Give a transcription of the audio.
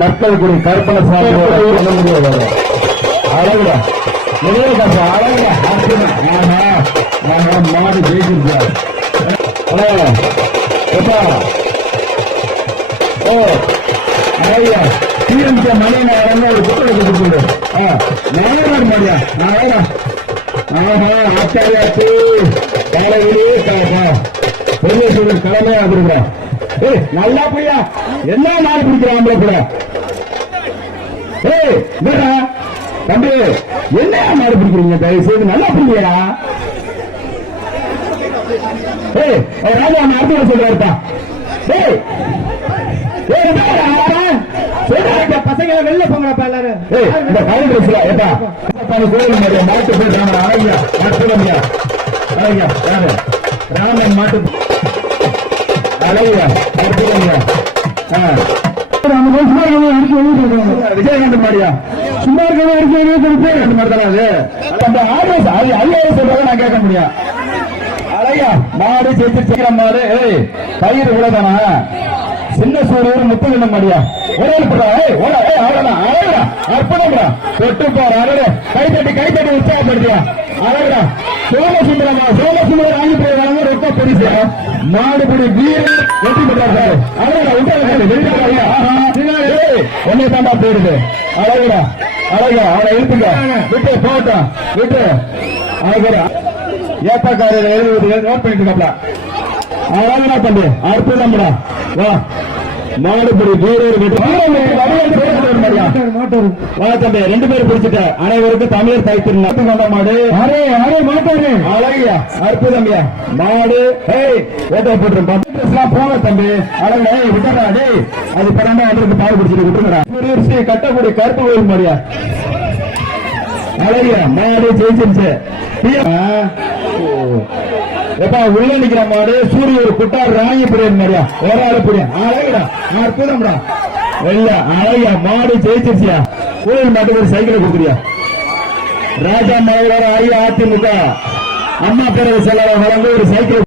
மக்கள் குடி கற்பனை. ஆஹா. ஆஹா மாடு எப்பா? ஓ ஐயா டிஎம்கே மணி நான் ஒரு புத்தகம் கொடுத்துரு ஆ நான் மாடியா நான் வேடா ஆஹா ஆச்சாரியாச்சு. காலையிலே காப்பா பெரிய கடமையா கொடுக்குறேன் ஏய் நல்லா போயா என்ன நாள் பிடிக்கிறான் கூட ஏய் என்னடா தம்பி என்ன மாடு பிடிக்கிறீங்க தயவு செய்து நல்லா ஏய் அவர் ராஜா நான் அடுத்த சொல்றாருப்பா ஏய் ஏய்? சொல்றாருப்பா, பசங்க வெளில போங்கப்பா எல்லாரும் ஏய் இந்த கவுண்ட் ட்ரெஸ்ல ஏப்பா பணம் கோயில் மாதிரி மாட்டு அற்புதம்யா அழகியா யாரு ராமன் மாட்டு அழகியா அற்புதம்யா ஆ விஜயகாந்த் மாதிரியா சும்மா இருக்கவே இருக்கு அந்த மாதிரி தானே அது அந்த ஆர்எஸ் ஐஏஎஸ் சொல்றத நான் கேட்க முடியும் அழகா மாடு சேர்த்து சீக்கிரம் மாடு ஏய் கயிறு இவ்வளவுதானா சின்ன சூரியன் முத்துகிண்ண மாடியா ஒரே போடா ஏய் ஓடா ஏய் அழகா அழகா அற்புதம்டா தொட்டு போற அழகு கை தட்டி கை தட்டி உற்சாகப்படுத்தியா அழகா சோமசுந்தரமா சோமசுந்தரம் வாங்கி போயிருக்காங்க ரொம்ப பெருசு மாடுபடி வீரர் வெற்றி பெற்றாரு. அழகா உற்சாகம் ஆஹா ஒன்னே தாண்டா போயிடுது அழகுடா அழகா அவனை இழுத்துங்க விட்டு போட்டோம் விட்டு. அழகுடா ஏப்பக்காரர் எழுதி நோட் பண்ணிட்டு இருக்காப்ல. அழகுடா தம்பி அற்புதம்டா வா. மாடுபடி வீரர் வெற்றி. வா தம்பி. ரெண்டு பேரும் பிடிச்சிட்ட. அனைவருக்கும் தமிழர் தாய்த்திருந்தா கொண்ட மாடு. அரே அரே மாட்டாரு அழகியா அற்புதம்யா மாடு. ஓட்ட போட்டுரும் போன தம்பி. அழகு விட்டுறா டேய். அது பிறந்தா அவருக்கு பால் குடிச்சிட்டு விட்டுருங்கடா. ஸ்ரீ கட்டக்கூடிய கருப்பு கோயில் மாடியா அழகியா மாடு ஜெயிச்சிருச்சு. எப்பா உள்ள நிக்கிற மாடு சூரிய ஒரு குட்டார் ராணி பிரியன் மாதிரியா? ஒரு ஆளு பிரியா அழகுடா அற்புதம்டா இல்ல அழகா மாடு ஜெயிச்சிருச்சியா? கோயில் மாட்டுக்கு ஒரு சைக்கிள் கொடுக்குறியா? ராஜா மகளோட அஇஅதிமுக அம்மா பேரவை செயலாளர் வழங்க ஒரு சைக்கிள்